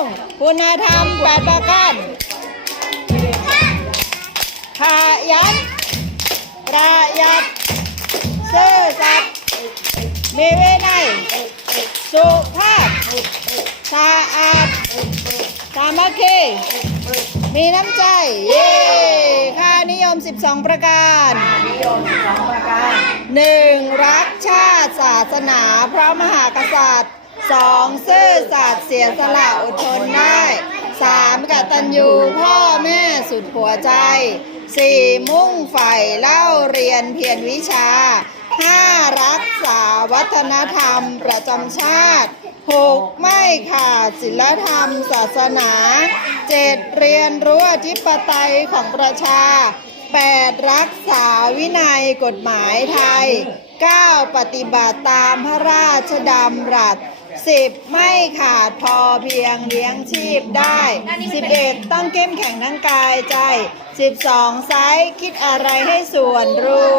งคุณธรรมแปดประการขยันประหยัดซื่อสัตย์มีวินัยสุภาพสะอาดสามัคคีมีน้ำใจ เย้ค่านิยม 12 ประการนิยมสองประการหนึ่งรักชาติศาสนาพระมหากษัตริย์สองซื่อสัตย์เสียสละอดทนได้สามกตัญญูพ่อแม่สุดหัวใจสี่มุ่งใฝ่เล่าเรียนเพียรวิชาห้ารักษาวัฒนธรรมประจำชาติหกไม่ขาดศีลธรรมศาสนาเจ็ดเรียนรู้อธิปไตยของประชา 8. รักษาวินัยกฎหมายไทย 9. ปฏิบัติตามพระราชดำรัส สิบไม่ขาดพอเพียงเลี้ยงชีพได้สิบเอ็ดต้องเข้มแข็งทั้งกายใจสิบสองไซส์คิดอะไรให้ส่วนรวม